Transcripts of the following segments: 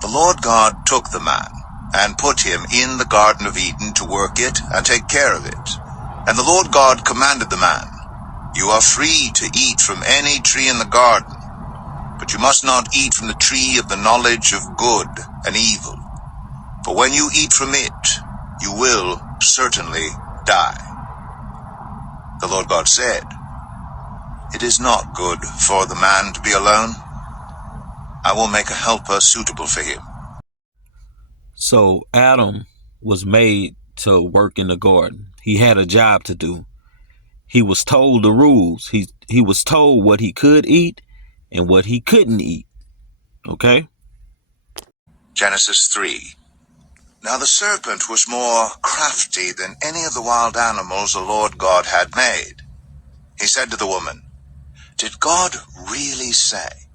The Lord God took the man and put him in the Garden of Eden to work it and take care of it. And the Lord God commanded the man, "You are free to eat from any tree in the garden, but you must not eat from the tree of the knowledge of good and evil. For when you eat from it, you will certainly die." The Lord God said, "It is not good for the man to be alone. I will make a helper suitable for him." So Adam was made to work in the garden. He had a job to do. He was told the rules. He was told what he could eat and what he couldn't eat. Okay? Genesis 3. Now the serpent was more crafty than any of the wild animals the Lord God had made. He said to the woman, "Did God really say,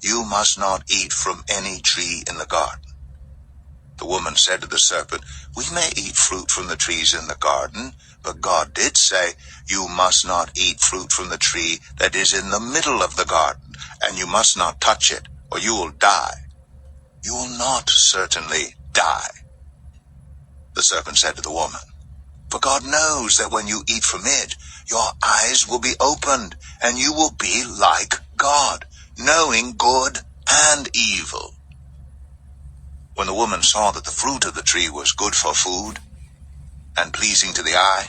'You must not eat from any tree in the garden'?" The woman said to the serpent, "We may eat fruit from the trees in the garden, but God did say, 'You must not eat fruit from the tree that is in the middle of the garden, and you must not touch it, or you will die.' You will not certainly die." The serpent said to the woman, "For God knows that when you eat from it, your eyes will be opened, and you will be like God, knowing good and evil." When the woman saw that the fruit of the tree was good for food, and pleasing to the eye,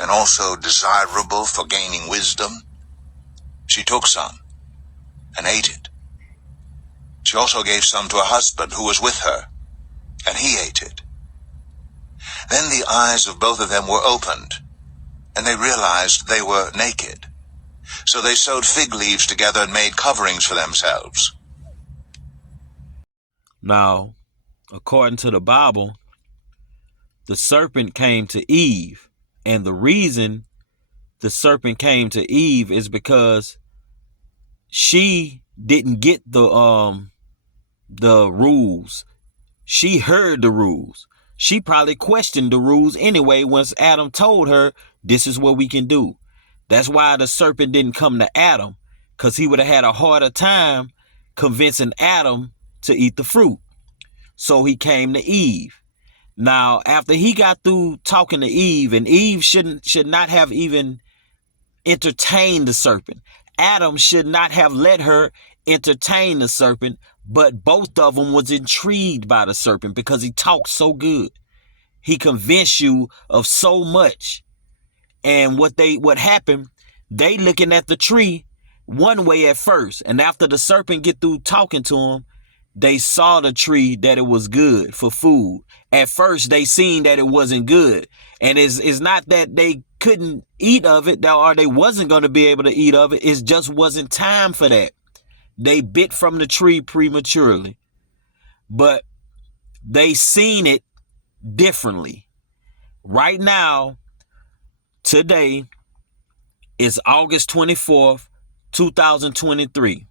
and also desirable for gaining wisdom, she took some and ate it. She also gave some to her husband who was with her, and he ate it. Then the eyes of both of them were opened, and they realized they were naked. So they sewed fig leaves together and made coverings for themselves. Now, according to the Bible, the serpent came to Eve. And the reason the serpent came to Eve is because she didn't get the rules. She heard the rules. She probably questioned the rules anyway once Adam told her, "This is what we can do." That's why the serpent didn't come to Adam, because he would have had a harder time convincing Adam to eat the fruit. So he came to Eve. Now, after he got through talking to Eve, and Eve should not have even entertained the serpent. Adam should not have let her entertain the serpent, but both of them was intrigued by the serpent because he talked so good. He convinced you of so much. And what happened, they looking at the tree one way at first, and after the serpent get through talking to them, they saw the tree that it was good for food. At first, they seen that it wasn't good. And it's not that they couldn't eat of it or they wasn't going to be able to eat of it. It just wasn't time for that. They bit from the tree prematurely. But they seen it differently. Right now, today is August 24th, 2023.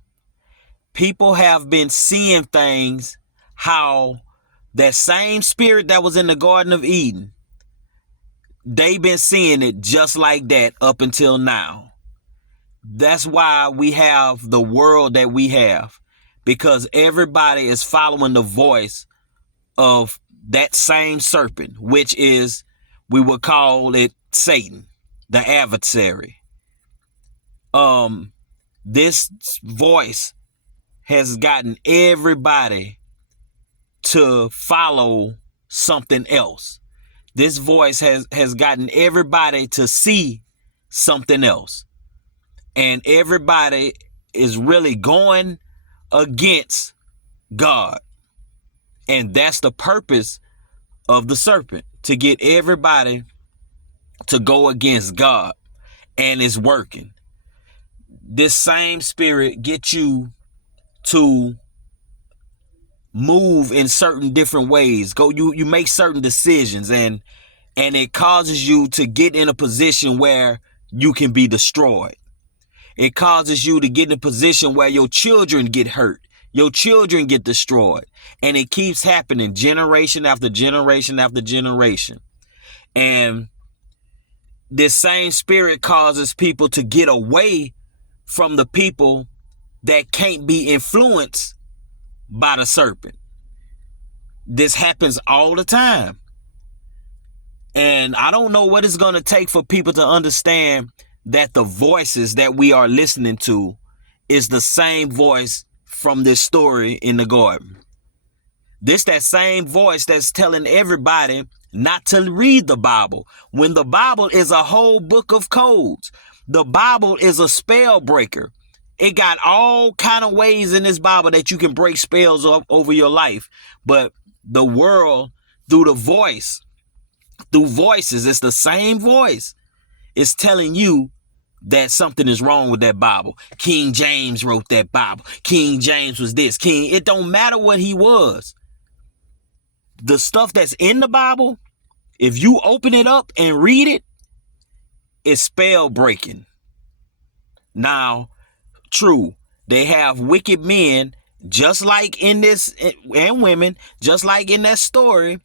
People have been seeing things how that same spirit that was in the Garden of Eden, they've been seeing it just like that up until now. That's why we have the world that we have, because everybody is following the voice of that same serpent, which is, we would call it Satan, the adversary. This voice has gotten everybody to follow something else. This voice has gotten everybody to see something else. And everybody is really going against God. And that's the purpose of the serpent, to get everybody to go against God. And it's working. This same spirit gets you to move in certain different ways. You make certain decisions, and it causes you to get in a position where you can be destroyed. It causes you to get in a position where your children get hurt. Your children get destroyed. And it keeps happening generation after generation after generation. And this same spirit causes people to get away from the people that can't be influenced by the serpent. This happens all the time. And I don't know what it's going to take for people to understand that the voices that we are listening to is the same voice from this story in the garden. That same voice that's telling everybody not to read the Bible, when the Bible is a whole book of codes. The Bible is a spell breaker. It got all kind of ways in this Bible that you can break spells over your life. But the world, through voices, it's the same voice. It's telling you that something is wrong with that Bible. King James wrote that Bible. King James was this. It don't matter what he was. The stuff that's in the Bible, if you open it up and read it, it's spell breaking. Now, true, they have wicked men, just like in this, and women, just like in that story.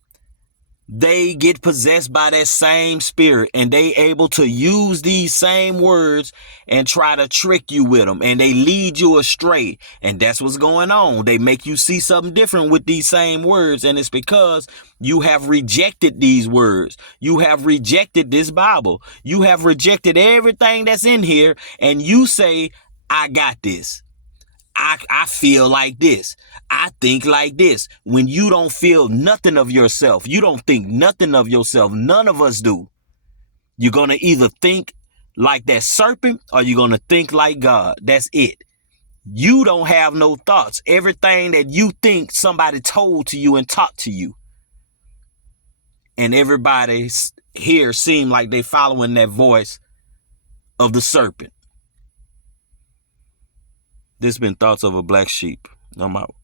They get possessed by that same spirit, and they able to use these same words and try to trick you with them, and they lead you astray. And that's what's going on. They make you see something different with these same words, and it's because you have rejected these words. You have rejected this Bible. You have rejected everything that's in here, and you say, I got this. I feel like this. I think like this. When you don't feel nothing of yourself, you don't think nothing of yourself. None of us do. You're going to either think like that serpent or you're going to think like God. That's it. You don't have no thoughts. Everything that you think somebody told to you and taught to you. And everybody here seem like they following that voice of the serpent. This has been Thoughts of a Black Sheep. I'm out.